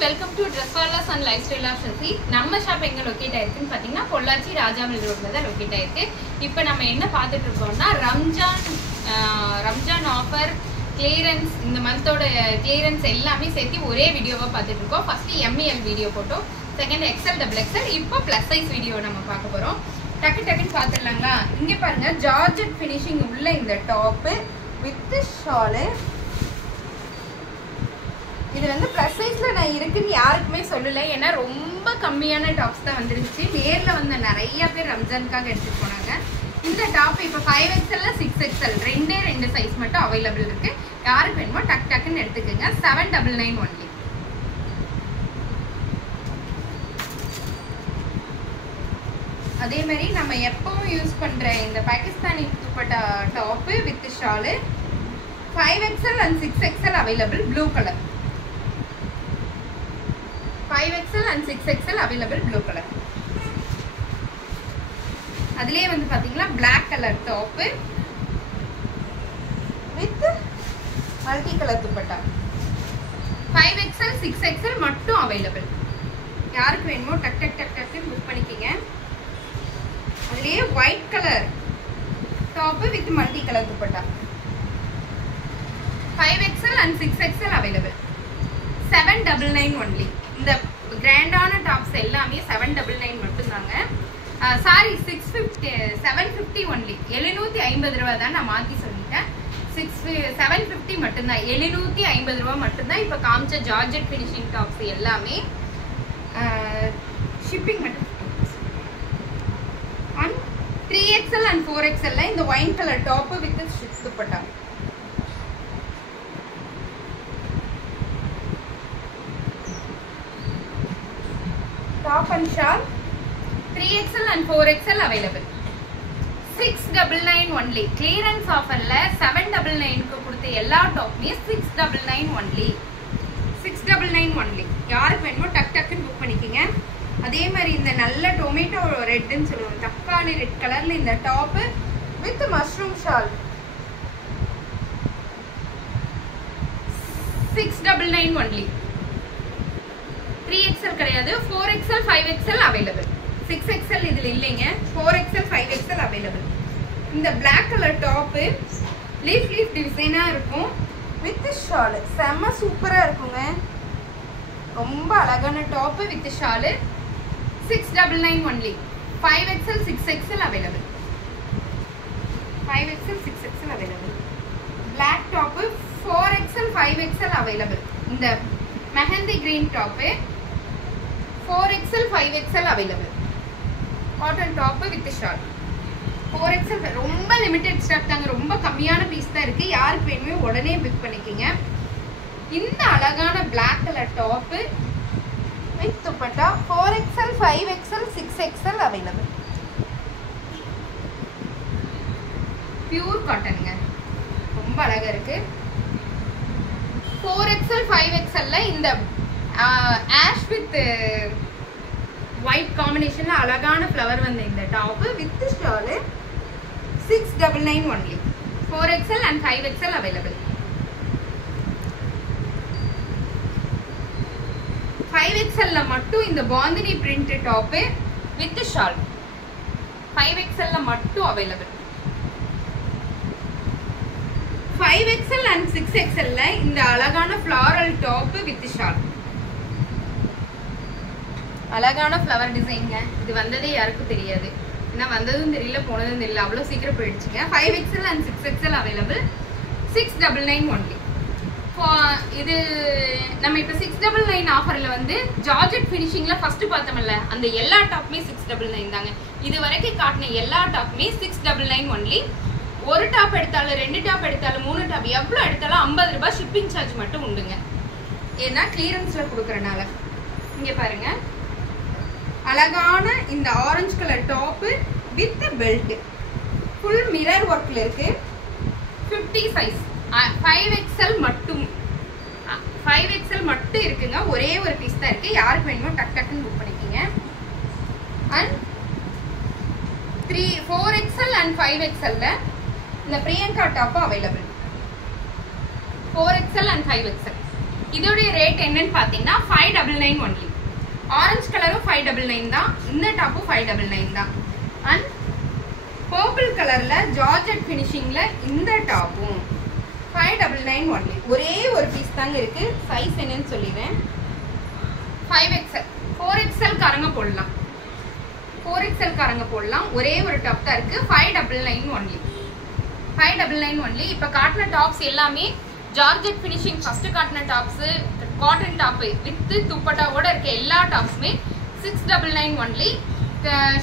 welcome to Dresswalas and Lifestyle of Shruti. நம்ம shop எங்க locate ஆயிருக்குன்னு பாத்தீங்கன்னா பொள்ளாச்சி ராஜாமில் ரோட்ல தான் லொகேட் ஆயிருக்கு. இப்போ நம்ம என்ன பார்த்துட்டு இருக்கோம்னா ரம்ஜான் ஆஃபர் கிளியரன்ஸ், இந்த மந்தோட கிளியரன்ஸ் எல்லாமே சேர்த்து ஒரே வீடியோவா பார்த்துட்டு இருக்கோம். ஃபர்ஸ்ட் ML வீடியோ போட்டோம், செகண்ட் XL XXL, இப்போ பிளஸ் சைஸ் வீடியோ நம்ம பார்க்க போறோம். டக்குன்னு பார்த்துடலாங்களா? இங்க பாருங்க, ஜார்ஜெட் ஃபினிஷிங் உள்ள இந்த டாப் வித் ஷால். இது வந்து ப்ளஸ் சைஸ்ல நான் இருக்குன்னு யாருக்குமே சொல்லலை, ஏன்னா ரொம்ப கம்மியான டாப்ஸ் தான் வந்துருந்துச்சு. நேரில் வந்த நிறைய பேர் ரம்ஜானுக்காக எடுத்துட்டு போனாங்க. இந்த டாப் இப்போ 5XL 6XL ரெண்டு சைஸ் மட்டும் அவைலபிள் இருக்கு. யாருக்கு வேணுமோ டக்குன்னு எடுத்துக்கோங்க. 799 ஒன்லி. அதே மாதிரி நம்ம எப்பவும் யூஸ் பண்ற இந்த Pakistani dupatta top with shawl 5XL and 6XL available, blue colour. 5XL and 6XL available, blue colour. அதுலயே வந்து பாத்தீங்கன்னா black colour top with multi colour dupatta. 5XL 6XL மட்டும் அவைலபிள். யாருக்கு வேணுமோ டக்கு புக் பண்ணிக்கங்க. அதுலயே white colour top with multi colour dupatta. 5XL and 6XL available. 799 only. இந்த கிராண்டான டாப்ஸ் எல்லாமே 799 மட்டும் தாங்க. Sorry 750 only. 750 ரூபா தான், நான் மாத்தி சொல்லிட்டேன். 750 மட்டும்தான், 750 ரூபா மட்டும்தான். இப்போ காமிச்ச ஜார்ஜெட் ஃபினிஷிங் டாப்ஸ் எல்லாமே ஷிப்பிங் மட்டும். 3XL and 4XL இந்த wine colour top with dupatta. Top and shawl 3XL and 4XL available. 699 only. Clearance ஆஃபர்ல 799க்கு கொடுத்த எல்லா டாப்புமே 699 ஒன்லி. 699 ஒன்லி. யாருக்கு வேணுமோ டக்குன்னு புக் பண்ணிக்கங்க. அதே மாதிரி இந்த நல்ல டொமேட்டோ ரெட்னு சொல்லுவோம், தக்காளி ரெட் கலர்ல இந்த top with mushroom shawl 699 only. 3XL கிடையாது, 4XL 5XL அவைலபிள். 6XL இதுல இல்லைங்க. 4XL 5XL available. இந்த பிளாக் கலர் டாப் லீஃப் டிசைனா இருக்கும் வித் ஷால். செம்ம சூப்பரா இருக்குங்க. ரொம்ப அழகான top with shawl. 699 only. 5XL 6XL available. 5XL 6XL available. Black top 4XL 5XL available. இந்த mehndi green top 4XL 5XL available. Cotton top with shawl 4XL. ரொம்ப limited stock தாங்க, ரொம்ப கம்மியான பீஸ் தான் இருக்கு. யாருக்கு வேணுமே உடனே புக் பண்ணிக்கங்க. இந்த அழகான black colour top with dupatta 4XL 5XL 6XL available. Pure காட்டனுங்க, ரொம்ப அழகா இருக்கு. 4XL 5XL இந்த ஆஷ் வித் ஒயிட் காம்பினேஷன்ல அழகான ஃப்ளவர் வந்த இந்த top with shawl 699 only. 4XL and 5XL available. 5XL மட்டும் இந்த bandhani print top with shawl 5XL மட்டும் அவைலபிள். 5XL and 6XL இந்த அழகான ஃப்ளாரல் டாப் வித் ஷால். அழகான ஃப்ளவர் டிசைன்ங்க. இது வந்ததே யாருக்கும் தெரியாது, ஏன்னா வந்ததும் தெரியல போனதும் தெரியல, அவ்வளோ சீக்கிரம் போயிடுச்சுங்க. 5XL and 6XL available. 699 only. இது நம்ம இப்போ 699 ஆஃபர்ல வந்து ஜார்ஜெட் ஃபினிஷிங்ல ஃபர்ஸ்ட் பார்த்தோம்ல, அந்த எல்லா டாப்புமே 699 தாங்க. இது வரைக்கும் காட்டின எல்லா டாப்புமே 699 ஒன்லி. ஒரு டாப் எடுத்தாலும் 2 டாப் எடுத்தாலும் 3 டாப் எவ்வளோ எடுத்தாலும் 50 ரூபாய் ஷிப்பிங் சார்ஜ் மட்டும் உண்டுங்க, ஏன்னா கிளியரன்ஸ்ல கொடுக்கறனால. இங்க பாருங்க, அழகான இந்த orange colour top with belt full mirror ஒர்க்ல இருக்கு. 50 சைஸ் 5XL மட்டும். 5XL மட்டும் இருக்குங்க, ஒரே ஒரு பீஸ் தான் இருக்கு. யாருக்கு வேணுமோ டக்குன்னு புக் பண்ணிக்கங்க. அண்ட் 4XL and 5XL இந்த Priyanka top available. 4XL and 5XL இதோட ரேட் என்னன்னு பாத்தீங்கன்னா 599 599 ஒன்லி. ஆரஞ்சு கலரும் 599 தான். இந்த டாப்பும் 599 தான். அண்ட் பர்பிள் கலர்ல ஜார்ஜெட் ஃபினிஷிங்ல இந்த டாப்பும் 599 ஒன்லி. ஒரே ஒரு பீஸ் தாங்க இருக்கு. சைஸ் என்னன்னு சொல்லிடுறேன். 5XL 4XL காரங்க போடலாம். 4XL காரங்க போடலாம். ஒரே ஒரு டாப் தான் இருக்கு. 599 ஒன்லி. 599 ஒன்லி. இப்ப காட்டின டாப்ஸ் எல்லாமே ஜார்ஜெட் ஃபினிஷிங். ஃபர்ஸ்ட் காட்டின டாப்ஸ் காட்டன் டாப் வித் துப்பட்டாவோட இருக்க எல்லா டாப்ஸுமே 699 ஒன்லி.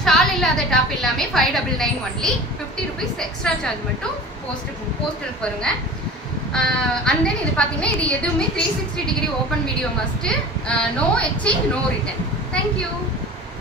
ஷால் இல்லாத டாப் எல்லாமே 599 ஒன்லி. 50 rupees எக்ஸ்ட்ரா சார்ஜ் மட்டும் போஸ்டல் வருங்க. அண்ட் தென் இது பார்த்தீங்கன்னா இது எதுவுமே 360 degree open video must. No exchange, no return. Thank you.